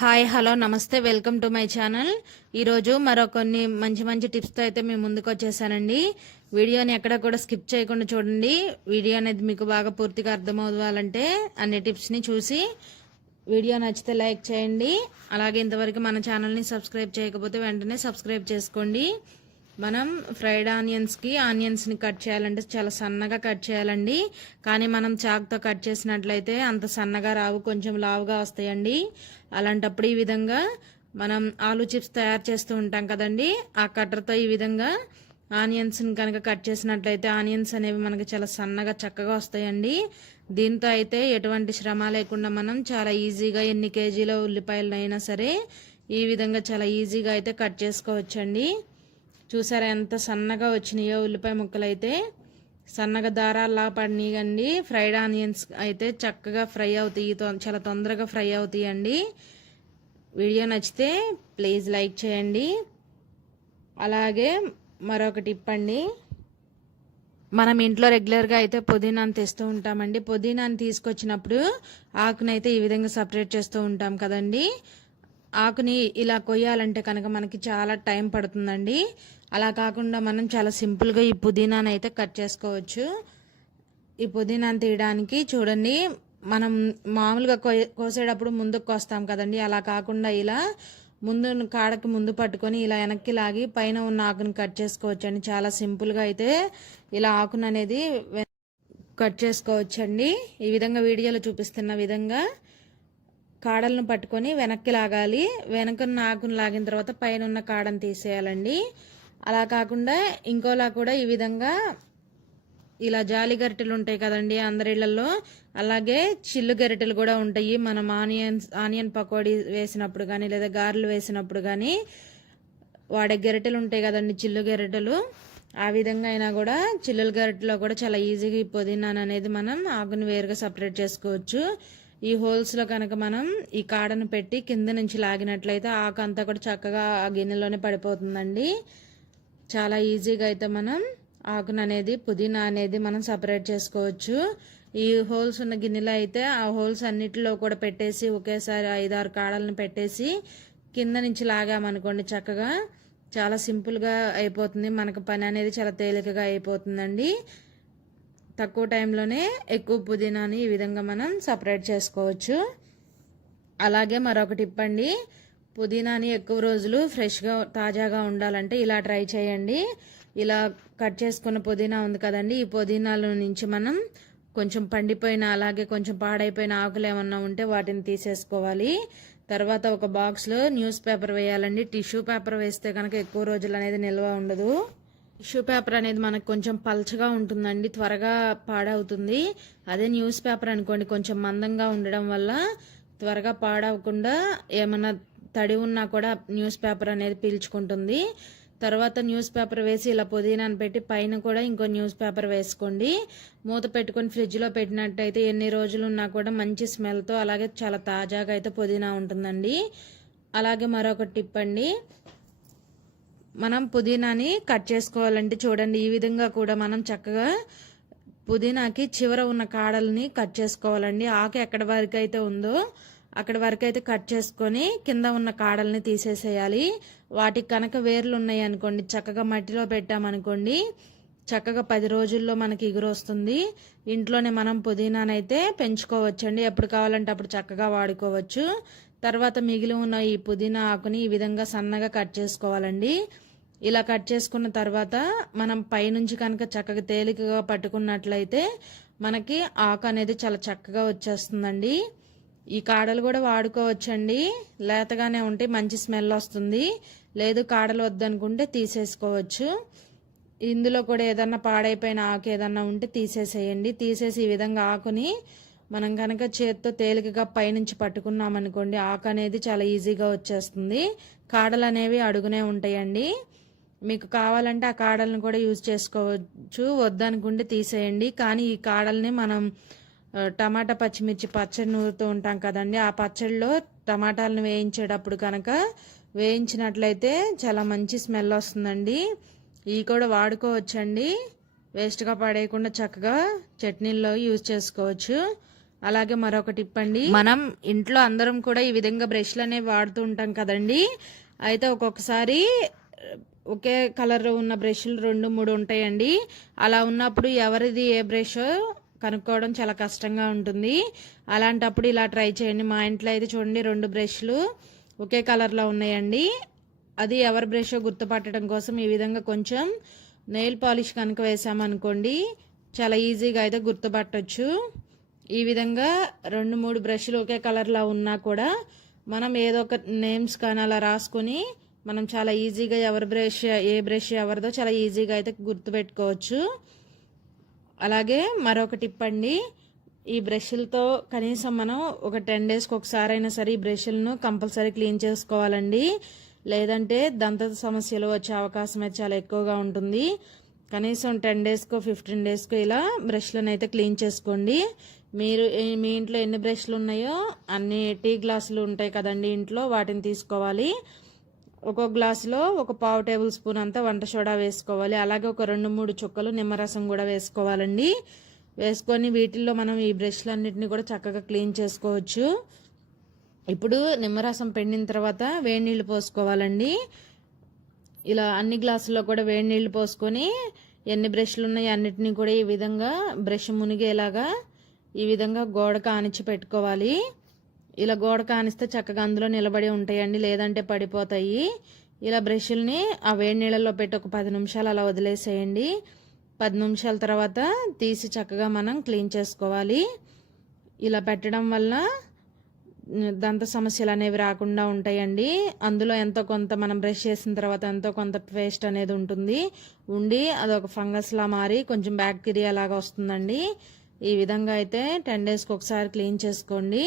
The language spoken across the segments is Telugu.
హాయ్ హలో నమస్తే వెల్కమ్ టు మై ఛానల్. ఈరోజు మరో కొన్ని మంచి మంచి టిప్స్తో అయితే మేము ముందుకు వచ్చేసానండి. వీడియోని ఎక్కడ కూడా స్కిప్ చేయకుండా చూడండి. వీడియో అనేది మీకు బాగా పూర్తిగా అర్థమవ్వాలంటే అన్ని టిప్స్ని చూసి వీడియో నచ్చితే లైక్ చేయండి. అలాగే ఇంతవరకు మన ఛానల్ని సబ్స్క్రైబ్ చేయకపోతే వెంటనే సబ్స్క్రైబ్ చేసుకోండి. మనం ఫ్రైడ్ ఆనియన్స్కి ఆనియన్స్ని కట్ చేయాలంటే చాలా సన్నగా కట్ చేయాలండి. కానీ మనం చాక్తో కట్ చేసినట్లయితే అంత సన్నగా రావు కొంచెం లావుగా వస్తాయండి. అలాంటప్పుడు ఈ విధంగా మనం ఆలూ చిప్స్ తయారు చేస్తూ ఉంటాం కదండి. ఆ కట్టర్తో ఈ విధంగా ఆనియన్స్ని కనుక కట్ చేసినట్లయితే ఆనియన్స్ అనేవి మనకి చాలా సన్నగా చక్కగా వస్తాయండి. దీంతో అయితే ఎటువంటి శ్రమ లేకుండా మనం చాలా ఈజీగా ఎన్ని కేజీల ఉల్లిపాయలు అయినా సరే ఈ విధంగా చాలా ఈజీగా అయితే కట్ చేసుకోవచ్చండి. చూసారా ఎంత సన్నగా వచ్చినాయో ఉల్లిపాయ ముక్కలు అయితే సన్నగా దారాల్లా పడినాయండి. ఫ్రైడ్ ఆనియన్స్ అయితే చక్కగా ఫ్రై అవుతాయి. చాలా తొందరగా ఫ్రై అవుతాయండి. వీడియో నచ్చితే ప్లీజ్ లైక్ చేయండి. అలాగే మరొక టిప్ అండి మనం ఇంట్లో రెగ్యులర్గా అయితే పుదీనాను తెస్తూ ఉంటామండి. పుదీనాను తీసుకొచ్చినప్పుడు ఆకునైతే ఈ విధంగా సపరేట్ చేస్తూ ఉంటాం కదండి. ఆకుని ఇలా కొయ్యాలంటే కనుక మనకి చాలా టైం పడుతుందండి. అలా కాకుండా మనం చాలా సింపుల్గా ఈ పుదీనాను అయితే కట్ చేసుకోవచ్చు. ఈ పుదీనాను తీయడానికి చూడండి మనం మామూలుగా కో కోసేటప్పుడు ముందుకు కోస్తాం కదండి. అలా కాకుండా ఇలా ముందు కాడకి ముందు పట్టుకొని ఇలా వెనక్కి లాగి పైన ఉన్న ఆకుని కట్ చేసుకోవచ్చండి. చాలా సింపుల్గా అయితే ఇలా ఆకును అనేది కట్ చేసుకోవచ్చండి. ఈ విధంగా వీడియోలో చూపిస్తున్న విధంగా కాడలను పట్టుకొని వెనక్కి లాగాలి. వెనకున్న ఆకును లాగిన తర్వాత పైన ఉన్న కాడను తీసేయాలండి. అలా కాకుండా ఇంకోలా కూడా ఈ విధంగా ఇలా జాలి గరిటెలు ఉంటాయి కదండి అందరిళ్ళలో అలాగే చిల్లు గరిటెలు కూడా ఉంటాయి. మనం ఆనియన్స్ ఆనియన్ పకోడీ వేసినప్పుడు కానీ లేదా గారెలు వేసినప్పుడు కానీ వాడే గరిటెలు ఉంటాయి కదండి చిల్లు గరిటెలు. ఆ విధంగా అయినా కూడా చిల్లుల గరిటెలో కూడా చాలా ఈజీగా ఈ పుదీనాను అనేది మనం ఆకుని వేరుగా సపరేట్ చేసుకోవచ్చు. ఈ హోల్స్లో కనుక మనం ఈ కాడను పెట్టి కింద నుంచి లాగినట్లయితే ఆకు అంతా కూడా చక్కగా ఆ గిన్నెలోనే పడిపోతుందండి. చాలా ఈజీగా అయితే మనం ఆకును అనేది పుదీనా అనేది మనం సపరేట్ చేసుకోవచ్చు. ఈ హోల్స్ ఉన్న గిన్నెలో అయితే ఆ హోల్స్ అన్నిటిలో కూడా పెట్టేసి ఒకేసారి ఐదారు కాడలను పెట్టేసి కింద నుంచి లాగామనుకోండి చక్కగా చాలా సింపుల్గా అయిపోతుంది. మనకు పని అనేది చాలా తేలికగా అయిపోతుందండి. తక్కువ టైంలోనే ఎక్కువ పుదీనాని ఈ విధంగా మనం సపరేట్ చేసుకోవచ్చు. అలాగే మరొక టిప్ అండి. పుదీనాని ఎక్కువ రోజులు ఫ్రెష్గా తాజాగా ఉండాలంటే ఇలా ట్రై చేయండి. ఇలా కట్ చేసుకున్న పుదీనా ఉంది కదండి ఈ పుదీనాల నుంచి మనం కొంచెం పండిపోయిన అలాగే కొంచెం పాడైపోయిన ఆకులు ఏమన్నా ఉంటే వాటిని తీసేసుకోవాలి. తర్వాత ఒక బాక్స్లో న్యూస్ పేపర్ వేయాలండి. టిష్యూ పేపర్ వేస్తే కనుక ఎక్కువ రోజులు అనేది నిల్వ ఉండదు. టిష్యూ పేపర్ అనేది మనకు కొంచెం పల్చగా ఉంటుందండి త్వరగా పాడవుతుంది. అదే న్యూస్ పేపర్ అనుకోండి కొంచెం మందంగా ఉండడం వల్ల త్వరగా పాడవకుండా ఏమన్నా తడి ఉన్నా కూడా న్యూస్ పేపర్ అనేది పీల్చుకుంటుంది. తర్వాత న్యూస్ పేపర్ వేసి ఇలా పుదీనాను పెట్టి పైన కూడా ఇంకో న్యూస్ పేపర్ వేసుకోండి. మూత పెట్టుకొని ఫ్రిడ్జ్లో పెట్టినట్టయితే ఎన్ని రోజులు ఉన్నా కూడా మంచి స్మెల్తో అలాగే చాలా తాజాగా అయితే పుదీనా ఉంటుందండి. అలాగే మరొక టిప్ అండి. మనం పుదీనాని కట్ చేసుకోవాలంటే చూడండి ఈ విధంగా కూడా మనం చక్కగా పుదీనాకి చివర ఉన్న కాడల్ని కట్ చేసుకోవాలండి. ఆకు ఎక్కడి వరకు అయితే ఉందో అక్కడి వరకు అయితే కట్ చేసుకొని కింద ఉన్న కాడల్ని తీసేసేయాలి. వాటికి కనుక వేర్లు ఉన్నాయి అనుకోండి చక్కగా మట్టిలో పెట్టామనుకోండి చక్కగా పది రోజుల్లో మనకి ఎగురు వస్తుంది. ఇంట్లోనే మనం పుదీనానైతే పెంచుకోవచ్చండి. ఎప్పుడు కావాలంటే అప్పుడు చక్కగా వాడుకోవచ్చు. తర్వాత మిగిలి ఉన్న ఈ పుదీనా ఆకుని ఈ విధంగా సన్నగా కట్ చేసుకోవాలండి. ఇలా కట్ చేసుకున్న తర్వాత మనం పైనుంచి కనుక చక్కగా తేలికగా పట్టుకున్నట్లయితే మనకి ఆకు అనేది చాలా చక్కగా వచ్చేస్తుందండి. ఈ కాడలు కూడా వాడుకోవచ్చండి. లేతగానే ఉంటే మంచి స్మెల్ వస్తుంది. లేదు కాడలు వద్దనుకుంటే తీసేసుకోవచ్చు. ఇందులో కూడా ఏదన్నా పాడైపోయిన ఆకు ఏదన్నా ఉంటే తీసేసేయండి. తీసేసి ఈ విధంగా ఆకుని మనం కనుక చేత్తో తేలికగా పైనుంచి పట్టుకున్నామనుకోండి ఆకు అనేది చాలా ఈజీగా వచ్చేస్తుంది. కాడలు అనేవి అడుగునే ఉంటాయండి. మీకు కావాలంటే ఆ కాడలను కూడా యూజ్ చేసుకోవచ్చు. వద్దనుకుంటే తీసేయండి. కానీ ఈ కాడల్ని మనం టమాటా పచ్చిమిర్చి పచ్చడి నూరుతూ ఉంటాం కదండి. ఆ పచ్చడిలో టమాటాలను వేయించేటప్పుడు కనుక వేయించినట్లయితే చాలా మంచి స్మెల్ వస్తుందండి. ఇవి కూడా వాడుకోవచ్చండి. వేస్ట్గా పడేయకుండా చక్కగా చట్నీల్లో యూజ్ చేసుకోవచ్చు. అలాగే మరొక టిప్ అండి. మనం ఇంట్లో అందరం కూడా ఈ విధంగా బ్రష్లు అనేవి వాడుతూ ఉంటాం కదండి. అయితే ఒక్కొక్కసారి ఒకే కలర్ ఉన్న బ్రష్లు రెండు మూడు ఉంటాయండి. అలా ఉన్నప్పుడు ఎవరిది ఏ బ్రష్ కనుక్కోవడం చాలా కష్టంగా ఉంటుంది. అలాంటప్పుడు ఇలా ట్రై చేయండి. మా ఇంట్లో అయితే చూడండి రెండు బ్రష్లు ఒకే కలర్లో ఉన్నాయండి. అది ఎవరి బ్రష్ గుర్తుపట్టడం కోసం ఈ విధంగా కొంచెం నెయిల్ పాలిష్ కనుక వేసామనుకోండి చాలా ఈజీగా అయితే గుర్తుపట్టొచ్చు. ఈ విధంగా రెండు మూడు బ్రష్లు ఒకే కలర్లో ఉన్నా కూడా మనం ఏదో ఒక నేమ్స్ కానీ అలా రాసుకొని మనం చాలా ఈజీగా ఎవరి బ్రష్ ఏ బ్రష్ ఎవరిదో చాలా ఈజీగా అయితే గుర్తుపెట్టుకోవచ్చు. అలాగే మరొక టిప్ అండి ఈ బ్రష్లతో కనీసం మనం ఒక టెన్ డేస్కి ఒకసారి అయినా సరే ఈ బ్రష్లను కంపల్సరీ క్లీన్ చేసుకోవాలండి. లేదంటే దంత సమస్యలు వచ్చే అవకాశం అయితే చాలా ఎక్కువగా ఉంటుంది. కనీసం టెన్ డేస్కో ఫిఫ్టీన్ డేస్కో ఇలా బ్రష్లను అయితే క్లీన్ చేసుకోండి. మీరు మీ ఇంట్లో ఎన్ని బ్రష్లు ఉన్నాయో అన్ని టీ గ్లాసులు ఉంటాయి కదండి ఇంట్లో వాటిని తీసుకోవాలి. ఒక్కొక్క గ్లాసులో ఒక పావు టేబుల్ స్పూన్ అంతా వంట సోడా వేసుకోవాలి. అలాగే ఒక రెండు మూడు చుక్కలు నిమ్మరసం కూడా వేసుకోవాలండి. వేసుకొని వీటిల్లో మనం ఈ బ్రష్లు అన్నిటిని కూడా చక్కగా క్లీన్ చేసుకోవచ్చు. ఇప్పుడు నిమ్మరసం పెండిన తర్వాత వేడి నీళ్ళు పోసుకోవాలండి. ఇలా అన్ని గ్లాసుల్లో కూడా వేడి నీళ్ళు పోసుకొని ఎన్ని బ్రష్లు ఉన్నాయి అన్నిటిని కూడా ఈ విధంగా బ్రష్ మునిగేలాగా ఈ విధంగా గోడ కానిచ్చి పెట్టుకోవాలి. ఇలా గోడ కానిస్తే చక్కగా అందులో నిలబడి ఉంటాయండి లేదంటే పడిపోతాయి. ఇలా బ్రష్లని ఆ వేడి నీళ్ళలో పెట్టి ఒక పది నిమిషాలు అలా వదిలేసేయండి. పది నిమిషాల తర్వాత తీసి చక్కగా మనం క్లీన్ చేసుకోవాలి. ఇలా పెట్టడం వల్ల దంత సమస్యలు అనేవి రాకుండా ఉంటాయండి. అందులో ఎంతో కొంత మనం బ్రష్ చేసిన తర్వాత ఎంతో కొంత పేస్ట్ అనేది ఉంటుంది. ఉండి అదొక ఫంగస్లా మారి కొంచెం బ్యాక్టీరియా లాగా వస్తుందండి. ఈ విధంగా అయితే టెన్ డేస్కి ఒకసారి క్లీన్ చేసుకోండి.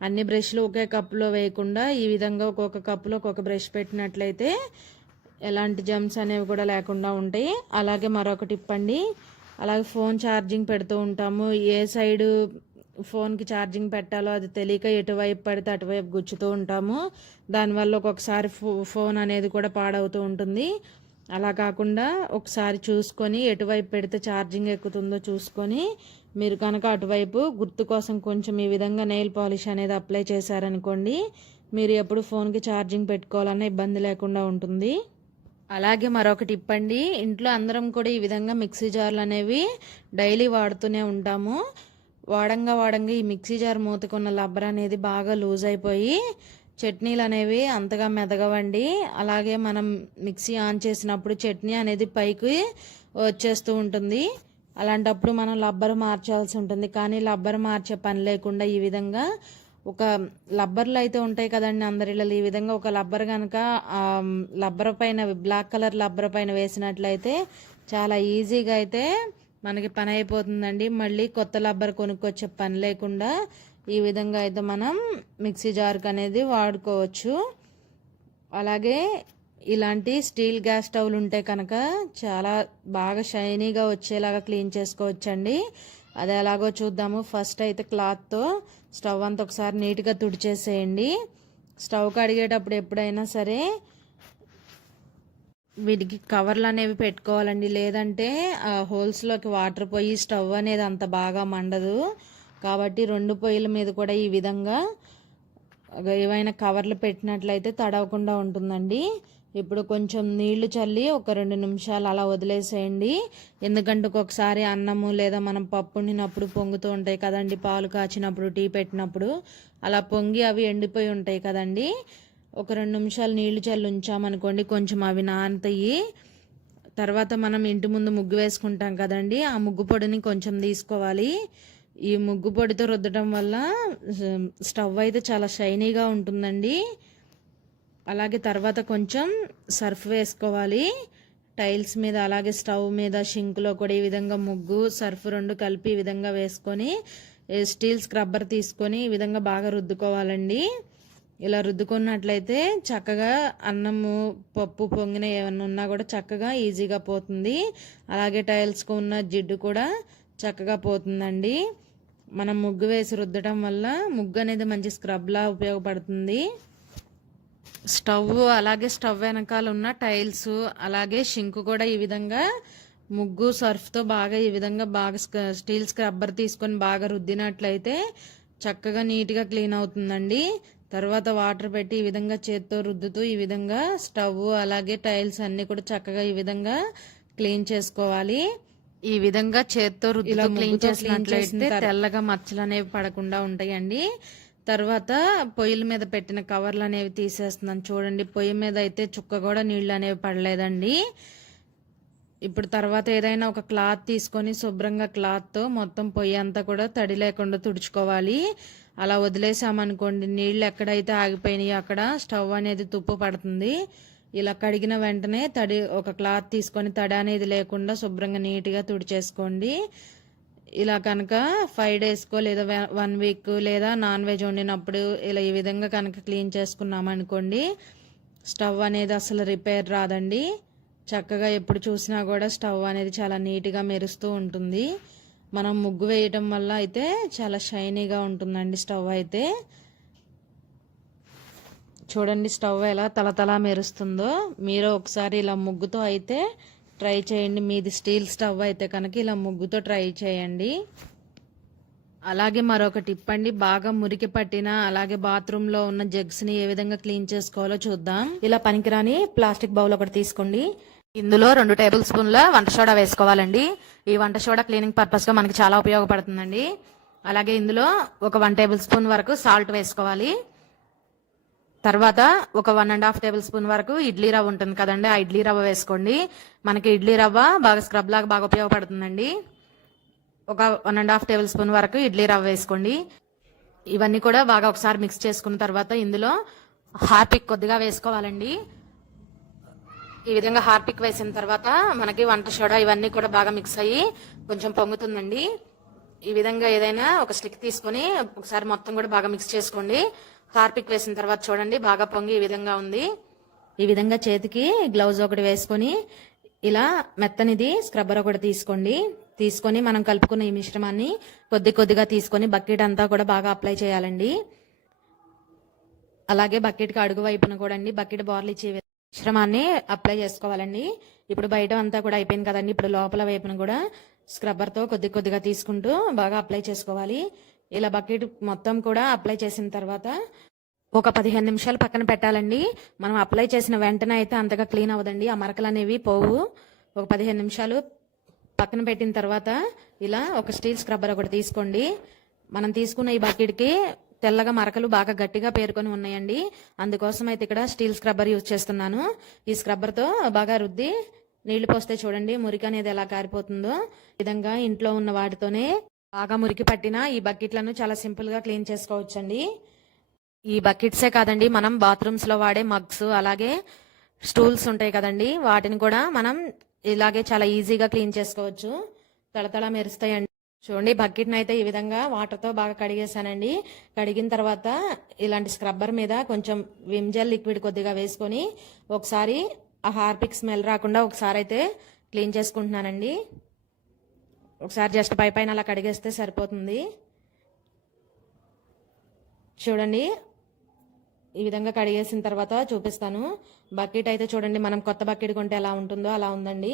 అన్ని బ్రష్లు ఒకే కప్పులో వేయకుండా ఈ విధంగా ఒక్కొక్క కప్పులో ఒక్కొక్క బ్రష్ పెట్టినట్లయితే ఎలాంటి జమ్స్ అనేవి కూడా లేకుండా ఉంటాయి. అలాగే మరొక టిప్ అండి. అలాగే ఫోన్ ఛార్జింగ్ పెడుతూ ఉంటాము. ఏ సైడు ఫోన్కి ఛార్జింగ్ పెట్టాలో అది తెలియక ఎటువైపు పడితే అటువైపు గుచ్చుతూ ఉంటాము. దానివల్ల ఒక్కొక్కసారి ఫో ఫోన్ అనేది కూడా పాడవుతూ ఉంటుంది. అలా కాకుండా ఒకసారి చూసుకొని ఎటువైపు పెడితే ఛార్జింగ్ ఎక్కుతుందో చూసుకొని మీరు కనుక అటువైపు గుర్తు కోసం కొంచెం ఈ విధంగా నెయిల్ పాలిష్ అనేది అప్లై చేశారనుకోండి మీరు ఎప్పుడు ఫోన్కి ఛార్జింగ్ పెట్టుకోవాలన్న ఇబ్బంది లేకుండా ఉంటుంది. అలాగే మరొక టిప్ అండి ఇంట్లో అందరం కూడా ఈ విధంగా మిక్సీ జార్లు అనేవి డైలీ వాడుతూనే ఉంటాము. వాడంగా వాడంగా ఈ మిక్సీ జార్ మూతకున్న లబ్బర్ అనేది బాగా లూజ్ అయిపోయి చట్నీలు అనేవి అంతగా మెదగవండి. అలాగే మనం మిక్సీ ఆన్ చేసినప్పుడు చట్నీ అనేది పైకి వచ్చేస్తూ ఉంటుంది. అలాంటప్పుడు మనం లబ్బర్ మార్చాల్సి ఉంటుంది. కానీ లబ్బర్ మార్చే పని లేకుండా ఈ విధంగా ఒక లబ్బర్లు అయితే ఉంటాయి కదండి అందరిలో ఈ విధంగా ఒక లబ్బర్ కనుక లబ్బర్ పైన బ్లాక్ కలర్ లబ్బర్ పైన వేసినట్లయితే చాలా ఈజీగా అయితే మనకి పని అయిపోతుందండి. మళ్ళీ కొత్త లబ్బర్ కొనుక్కొచ్చే పని లేకుండా ఈ విధంగా అయితే మనం మిక్సీ జార్క్ అనేది వాడుకోవచ్చు. అలాగే ఇలాంటి స్టీల్ గ్యాస్ స్టవ్లు ఉంటే కనుక చాలా బాగా షైనీగా వచ్చేలాగా క్లీన్ చేసుకోవచ్చండి. అది ఎలాగో చూద్దాము. ఫస్ట్ అయితే క్లాత్తో స్టవ్ అంతా ఒకసారి నీట్గా తుడిచేసేయండి. స్టవ్ కడిగేటప్పుడు ఎప్పుడైనా సరే వీటికి కవర్లు అనేవి పెట్టుకోవాలండి. లేదంటే ఆ హోల్స్లోకి వాటర్ పోయి స్టవ్ అనేది అంత బాగా మండదు. కాబట్టి రెండు పొయ్యిల మీద కూడా ఈ విధంగా ఏవైనా కవర్లు పెట్టినట్లయితే తడవకుండా ఉంటుందండి. ఇప్పుడు కొంచెం నీళ్ళు చల్లి ఒక రెండు నిమిషాలు అలా వదిలేసేయండి. ఎందుకంటే ఒకసారి అన్నము లేదా మనం పప్పు ఉండినప్పుడు పొంగుతూ ఉంటాయి కదండి. పాలు కాచినప్పుడు టీ పెట్టినప్పుడు అలా పొంగి అవి ఎండిపోయి ఉంటాయి కదండి. ఒక రెండు నిమిషాలు నీళ్ళు చల్లి ఉంచామనుకోండి కొంచెం అవి నానతాయి తర్వాత మనం ఇంటి ముందు ముగ్గు వేసుకుంటాం కదండి. ఆ ముగ్గు పొడిని కొంచెం తీసుకోవాలి. ఈ ముగ్గు పొడితో రుద్దడం వల్ల స్టవ్ అయితే చాలా షైనీగా ఉంటుందండి. అలాగే తర్వాత కొంచెం సర్ఫ్ వేసుకోవాలి. టైల్స్ మీద అలాగే స్టవ్ మీద షింక్లో కూడా ఈ విధంగా ముగ్గు సర్ఫ్ రెండు కలిపి ఈ విధంగా వేసుకొని స్టీల్ స్క్రబ్బర్ తీసుకొని ఈ విధంగా బాగా రుద్దుకోవాలండి. ఇలా రుద్దుకున్నట్లయితే చక్కగా అన్నము పప్పు పొంగిన ఏమన్నా ఉన్నా కూడా చక్కగా ఈజీగా పోతుంది. అలాగే టైల్స్కు ఉన్న జిడ్డు కూడా చక్కగా పోతుందండి. మనం ముగ్గు వేసి రుద్దటం వల్ల ముగ్గు అనేది మంచి స్క్రబ్లా ఉపయోగపడుతుంది. స్టవ్ అలాగే స్టవ్ వెనకాల ఉన్న టైల్స్ అలాగే షింక్ కూడా ఈ విధంగా ముగ్గు సర్ఫ్తో బాగా ఈ విధంగా బాగా స్టీల్ స్క్రబ్బర్ తీసుకొని బాగా రుద్దినట్లయితే చక్కగా నీట్గా క్లీన్ అవుతుందండి. తర్వాత వాటర్ పెట్టి ఈ విధంగా చేత్తో రుద్దుతూ ఈ విధంగా స్టవ్ అలాగే టైల్స్ అన్ని కూడా చక్కగా ఈ విధంగా క్లీన్ చేసుకోవాలి. ఈ విధంగా చేత్తో రుద్దుతూ క్లీన్ చేసినట్లయితే తెల్లగా మచ్చలు అనేవి పడకుండా ఉంటాయండి. తర్వాత పొయ్యిల మీద పెట్టిన కవర్లు అనేవి తీసేస్తున్నాను. చూడండి పొయ్యి మీద అయితే చుక్క కూడా నీళ్ళు అనేవి పడలేదండి. ఇప్పుడు తర్వాత ఏదైనా ఒక క్లాత్ తీసుకొని శుభ్రంగా క్లాత్తో మొత్తం పొయ్యి అంతా కూడా తడి లేకుండా తుడుచుకోవాలి. అలా వదిలేసామనుకోండి నీళ్ళు ఎక్కడైతే ఆగిపోయినాయి అక్కడ స్టవ్ అనేది తుప్పు పడుతుంది. ఇలా కడిగిన వెంటనే తడి ఒక క్లాత్ తీసుకొని తడి అనేది లేకుండా శుభ్రంగా నీట్గా తుడిచేసుకోండి. ఇలా కనుక ఫైవ్ డేస్కో లేదా వన్ వీక్ లేదా నాన్ వెజ్ వండినప్పుడు ఇలా ఈ విధంగా కనుక క్లీన్ చేసుకున్నామనుకోండి స్టవ్ అనేది అసలు రిపేర్ రాదండి. చక్కగా ఎప్పుడు చూసినా కూడా స్టవ్ అనేది చాలా నీట్గా మెరుస్తూ ఉంటుంది. మనం ముగ్గు వేయటం వల్ల అయితే చాలా షైనీగా ఉంటుందండి స్టవ్ అయితే. చూడండి స్టవ్ ఎలా తలతలా మెరుస్తుందో. మీరు ఒకసారి ఇలా ముగ్గుతో అయితే ట్రై చేయండి. మీది స్టీల్ స్టవ్ అయితే కనుక ఇలా ముగ్గుతో ట్రై చేయండి. అలాగే మరొక టిప్ అండి బాగా మురికి పట్టిన అలాగే బాత్రూమ్లో ఉన్న జగ్స్ని ఏ విధంగా క్లీన్ చేసుకోవాలో చూద్దాం. ఇలా పనికిరాని ప్లాస్టిక్ బౌల్ ఒకటి తీసుకోండి. ఇందులో రెండు టేబుల్ స్పూన్ల వంట సోడా వేసుకోవాలండి. ఈ వంట సోడా క్లీనింగ్ పర్పస్గా మనకి చాలా ఉపయోగపడుతుందండి. అలాగే ఇందులో ఒక వన్ టేబుల్ స్పూన్ వరకు సాల్ట్ వేసుకోవాలి. తర్వాత ఒక one and half tablespoon వరకు ఇడ్లీ రవ్వ ఉంటుంది కదండి ఆ ఇడ్లీ రవ్వ వేసుకోండి. మనకి ఇడ్లీ రవ్వ బాగా స్క్రబ్ లాగా బాగా ఉపయోగపడుతుందండి. ఒక one and half tablespoon వరకు ఇడ్లీ రవ్వ వేసుకోండి. ఇవన్నీ కూడా బాగా ఒకసారి మిక్స్ చేసుకున్న తర్వాత ఇందులో హార్పిక్ కొద్దిగా వేసుకోవాలండి. ఈ విధంగా హార్పిక్ వేసిన తర్వాత మనకి వంట సోడా ఇవన్నీ కూడా బాగా మిక్స్ అయ్యి కొంచెం పొంగుతుందండి. ఈ విధంగా ఏదైనా ఒక స్టిక్ తీసుకొని ఒకసారి మొత్తం కూడా బాగా మిక్స్ చేసుకోండి. హార్పిక్ వేసిన తర్వాత చూడండి బాగా పొంగి ఈ విధంగా ఉంది. ఈ విధంగా చేతికి గ్లౌజ్ ఒకటి వేసుకొని ఇలా మెత్తనిది స్క్రబ్బర్ ఒకటి తీసుకోండి. తీసుకొని మనం కలుపుకున్న ఈ మిశ్రమాన్ని కొద్ది కొద్దిగా తీసుకొని బకెట్ అంతా కూడా బాగా అప్లై చేయాలండి. అలాగే బకెట్కి అడుగు వైపున కూడా అండి బకెట్ బార్లు ఇచ్చే మిశ్రమాన్ని అప్లై చేసుకోవాలండి. ఇప్పుడు బయట అంతా కూడా అయిపోయింది కదండి ఇప్పుడు లోపల వైపున కూడా స్క్రబ్బర్తో కొద్ది కొద్దిగా తీసుకుంటూ బాగా అప్లై చేసుకోవాలి. ఇలా బకెట్ మొత్తం కూడా అప్లై చేసిన తర్వాత ఒక పదిహేను నిమిషాలు పక్కన పెట్టాలండి. మనం అప్లై చేసిన వెంటనే అయితే అంతగా క్లీన్ అవ్వదండి. ఆ మరకలు అనేవి పోవు. ఒక పదిహేను నిమిషాలు పక్కన పెట్టిన తర్వాత ఇలా ఒక స్టీల్ స్క్రబ్బర్ ఒకటి తీసుకోండి. మనం తీసుకున్న ఈ బకెట్కి తెల్లగా మరకలు బాగా గట్టిగా పేరుకొని ఉన్నాయండి. అందుకోసం అయితే ఇక్కడ స్టీల్ స్క్రబ్బర్ యూజ్ చేస్తున్నాను. ఈ స్క్రబ్బర్తో బాగా రుద్ది నీళ్ళు పోస్తే చూడండి మురికి అనేది ఎలా కారిపోతుందో. విధంగా ఇంట్లో ఉన్న వాటితోనే బాగా మురికి పట్టిన ఈ బకెట్లను చాలా సింపుల్గా క్లీన్ చేసుకోవచ్చండి. ఈ బకెట్సే కాదండి మనం బాత్రూమ్స్లో వాడే మగ్స్ అలాగే స్టూల్స్ ఉంటాయి కదండి. వాటిని కూడా మనం ఇలాగే చాలా ఈజీగా క్లీన్ చేసుకోవచ్చు. తడతడ మెరుస్తాయండి. చూడండి బకెట్ని అయితే ఈ విధంగా వాటర్తో బాగా కడిగేసానండి కడిగిన తర్వాత ఇలాంటి స్క్రబ్బర్ మీద కొంచెం విమ్ జెల్ లిక్విడ్ కొద్దిగా వేసుకొని ఒకసారి ఆ హార్పిక్ స్మెల్ రాకుండా ఒకసారి అయితే క్లీన్ చేసుకుంటున్నానండి. ఒకసారి జస్ట్ పై పైన అలా కడిగేస్తే సరిపోతుంది. చూడండి ఈ విధంగా కడిగేసిన తర్వాత చూపిస్తాను. బకెట్ అయితే చూడండి మనం కొత్త బకెట్ కొంటే ఎలా ఉంటుందో అలా ఉందండి.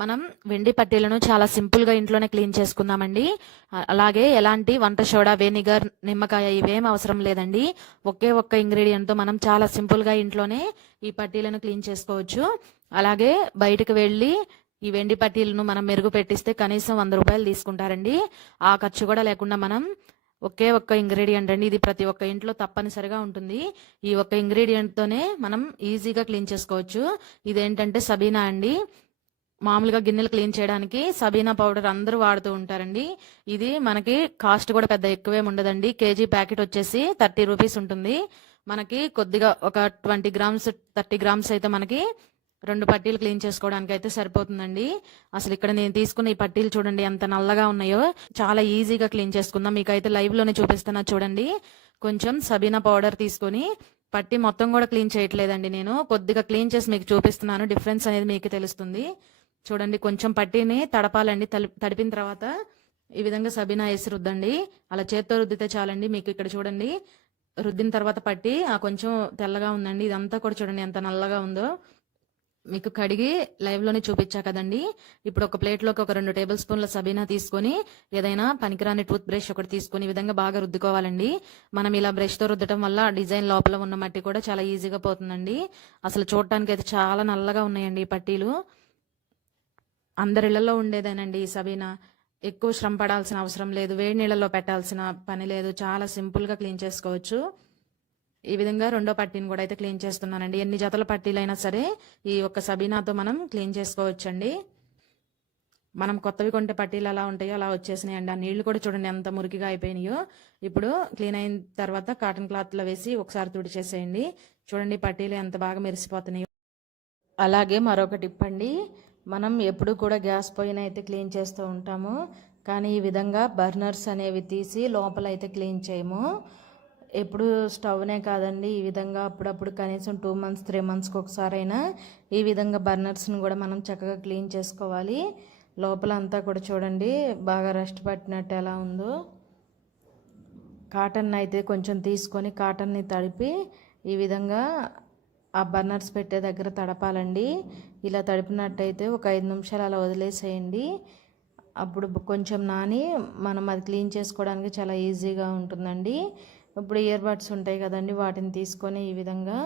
మనం వెండి పట్టీలను చాలా సింపుల్గా ఇంట్లోనే క్లీన్ చేసుకుందామండి. అలాగే ఎలాంటి వంట సోడా వెనిగర్ నిమ్మకాయ ఇవేం అవసరం లేదండి. ఒకే ఒక్క ఇంగ్రీడియంట్తో మనం చాలా సింపుల్గా ఇంట్లోనే ఈ పట్టీలను క్లీన్ చేసుకోవచ్చు. అలాగే బయటకు వెళ్ళి ఈ వెండి పట్టీలను మనం మెరుగు పెట్టిస్తే కనీసం వంద రూపాయలు తీసుకుంటారండి. ఆ ఖర్చు కూడా లేకుండా మనం ఒకే ఒక్క ఇంగ్రీడియంట్ అండి. ఇది ప్రతి ఒక్క ఇంట్లో తప్పనిసరిగా ఉంటుంది. ఈ ఒక్క ఇంగ్రీడియంట్తోనే మనం ఈజీగా క్లీన్ చేసుకోవచ్చు. ఇదేంటంటే సబీనా అండి. మామూలుగా గిన్నెలు క్లీన్ చేయడానికి సబీనా పౌడర్ అందరూ వాడుతూ ఉంటారండి. ఇది మనకి కాస్ట్ కూడా పెద్ద ఎక్కువేం ఉండదండి. కేజీ ప్యాకెట్ వచ్చేసి థర్టీ రూపీస్ ఉంటుంది. మనకి కొద్దిగా ఒక ట్వంటీ గ్రామ్స్ థర్టీ గ్రామ్స్ అయితే మనకి రెండు పట్టీలు క్లీన్ చేసుకోవడానికి అయితే సరిపోతుందండి. అసలు ఇక్కడ నేను తీసుకున్న ఈ పట్టీలు చూడండి ఎంత నల్లగా ఉన్నాయో. చాలా ఈజీగా క్లీన్ చేసుకుందాం. మీకు అయితే చూపిస్తున్నా చూడండి. కొంచెం సబీనా పౌడర్ తీసుకొని పట్టి మొత్తం కూడా క్లీన్ చేయట్లేదండి నేను. కొద్దిగా క్లీన్ చేసి మీకు చూపిస్తున్నాను. డిఫరెన్స్ అనేది మీకు తెలుస్తుంది. చూడండి కొంచెం పట్టీని తడపాలండి. తడిపిన తర్వాత ఈ విధంగా సబీనా వేసి రుద్దండి. అలా చేత్తో రుద్దితే చాలండి మీకు ఇక్కడ చూడండి. రుద్దిన తర్వాత పట్టి ఆ కొంచెం తెల్లగా ఉందండి. ఇదంతా కూడా చూడండి ఎంత నల్లగా ఉందో. మీకు కడిగి లైవ్లోనే చూపించా కదండి. ఇప్పుడు ఒక ప్లేట్లోకి ఒక రెండు టేబుల్ స్పూన్ల సబీనా తీసుకొని ఏదైనా పనికిరాని టూత్ బ్రష్ ఒకటి తీసుకొని ఈ విధంగా బాగా రుద్దుకోవాలండి. మనం ఇలా బ్రష్తో రుద్దటం వల్ల డిజైన్ లోపల ఉన్న మట్టి కూడా చాలా ఈజీగా పోతుందండి. అసలు చూడటానికి అయితే చాలా నల్లగా ఉన్నాయండి ఈ పట్టీలు. అందరిళ్ళలో ఉండేదేనండి ఈ సబీనా. ఎక్కువ శ్రమ పడాల్సిన అవసరం లేదు. వేడి నీళ్ళలో పెట్టాల్సిన పని లేదు. చాలా సింపుల్గా క్లీన్ చేసుకోవచ్చు. ఈ విధంగా రెండో పట్టీని కూడా అయితే క్లీన్ చేస్తున్నానండి. ఎన్ని జతల పట్టీలైనా సరే ఈ ఒక్క సబీనాతో మనం క్లీన్ చేసుకోవచ్చండి. మనం కొత్తవి కొంటే పట్టీలు ఎలా ఉంటాయో అలా వచ్చేసినాయండి. ఆ నీళ్ళు కూడా చూడండి ఎంత మురికిగా అయిపోయినాయో. ఇప్పుడు క్లీన్ అయిన తర్వాత కాటన్ క్లాత్లో వేసి ఒకసారి తుడిచేసేయండి. చూడండి పట్టీలు ఎంత బాగా మెరిసిపోతున్నాయో. అలాగే మరొక టిప్ అండి మనం ఎప్పుడు కూడా గ్యాస్ పొయ్యిన అయితే క్లీన్ చేస్తూ ఉంటాము. కానీ ఈ విధంగా బర్నర్స్ అనేవి తీసి లోపల అయితే క్లీన్ చేయము. ఎప్పుడు స్టవ్నే కాదండి. ఈ విధంగా అప్పుడప్పుడు కనీసం టూ మంత్స్ త్రీ మంత్స్కి ఒకసారైనా ఈ విధంగా బర్నర్స్ని కూడా మనం చక్కగా క్లీన్ చేసుకోవాలి. లోపల అంతా కూడా చూడండి బాగా రెస్ట్ పట్టినట్టు ఎలా ఉందో. కాటన్ అయితే కొంచెం తీసుకొని కాటన్ని తడిపి ఈ విధంగా ఆ బర్నర్స్ పెట్టే దగ్గర తడపాలండి. ఇలా తడిపినట్టయితే ఒక ఐదు నిమిషాలు అలా వదిలేసేయండి. అప్పుడు కొంచెం నాని మనం అది క్లీన్ చేసుకోవడానికి చాలా ఈజీగా ఉంటుందండి. ఇప్పుడు ఇయర్ బడ్స్ ఉంటాయి కదండి వాటిని తీసుకొని ఈ విధంగా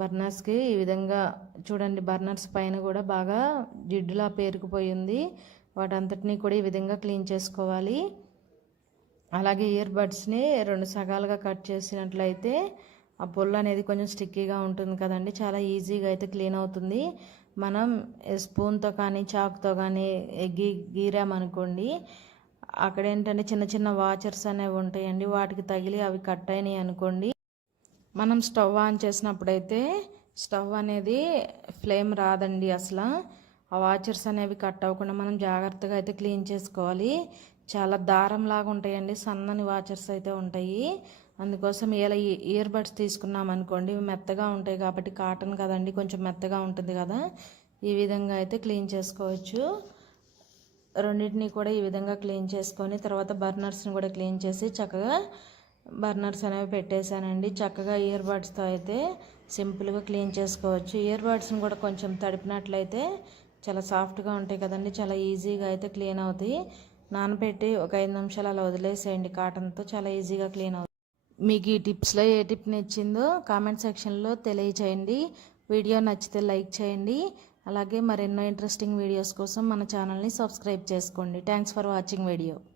బర్నర్స్కి ఈ విధంగా చూడండి బర్నర్స్ పైన కూడా బాగా జిడ్డులా పేరుకుపోయింది వాటంతటినీ కూడా ఈ విధంగా క్లీన్ చేసుకోవాలి. అలాగే ఇయర్ బడ్స్ని రెండు సగాలుగా కట్ చేసినట్లయితే ఆ పొల్లు అనేది కొంచెం స్టిక్కీగా ఉంటుంది కదండి చాలా ఈజీగా అయితే క్లీన్ అవుతుంది. మనం స్పూన్తో కానీ చాక్తో కానీ గీ గీరామనుకోండి అక్కడ ఏంటంటే చిన్న చిన్న వాచర్స్ అనేవి ఉంటాయండి. వాటికి తగిలి అవి కట్ అయినాయి అనుకోండి. మనం స్టవ్ ఆన్ చేసినప్పుడైతే స్టవ్ అనేది ఫ్లేమ్ రాదండి అసలు. ఆ వాచర్స్ అనేవి కట్ అవ్వకుండా మనం జాగ్రత్తగా అయితే క్లీన్ చేసుకోవాలి. చాలా దారం లాగా ఉంటాయండి. సన్నని వాచర్స్ అయితే ఉంటాయి. అందుకోసం ఇలా ఇయర్ బడ్స్ తీసుకున్నాం అనుకోండి. మెత్తగా ఉంటాయి కాబట్టి కాటన్ కదండి. కొంచెం మెత్తగా ఉంటుంది కదా. ఈ విధంగా అయితే క్లీన్ చేసుకోవచ్చు. రెండింటిని కూడా ఈ విధంగా క్లీన్ చేసుకొని తర్వాత బర్నర్స్ని కూడా క్లీన్ చేసి చక్కగా బర్నర్స్ అనేవి పెట్టేశానండి. చక్కగా ఇయర్ బడ్స్తో అయితే సింపుల్గా క్లీన్ చేసుకోవచ్చు. ఇయర్ బడ్స్ని కూడా కొంచెం తడిపినట్లయితే చాలా సాఫ్ట్గా ఉంటాయి కదండి. చాలా ఈజీగా అయితే క్లీన్ అవుతాయి. నానబెట్టి ఒక ఐదు నిమిషాలు అలా వదిలేసేయండి. కాటన్తో చాలా ఈజీగా క్లీన్ అవుతుంది. మీకు ఈ టిప్స్లో ఏ టిప్ నచ్చిందో కామెంట్ సెక్షన్లో తెలియచేయండి. వీడియో నచ్చితే లైక్ చేయండి. అలాగే మరెన్నో ఇంట్రెస్టింగ్ వీడియోస్ కోసం మన ఛానల్ని సబ్స్క్రైబ్ చేసుకోండి. Thanks for watching video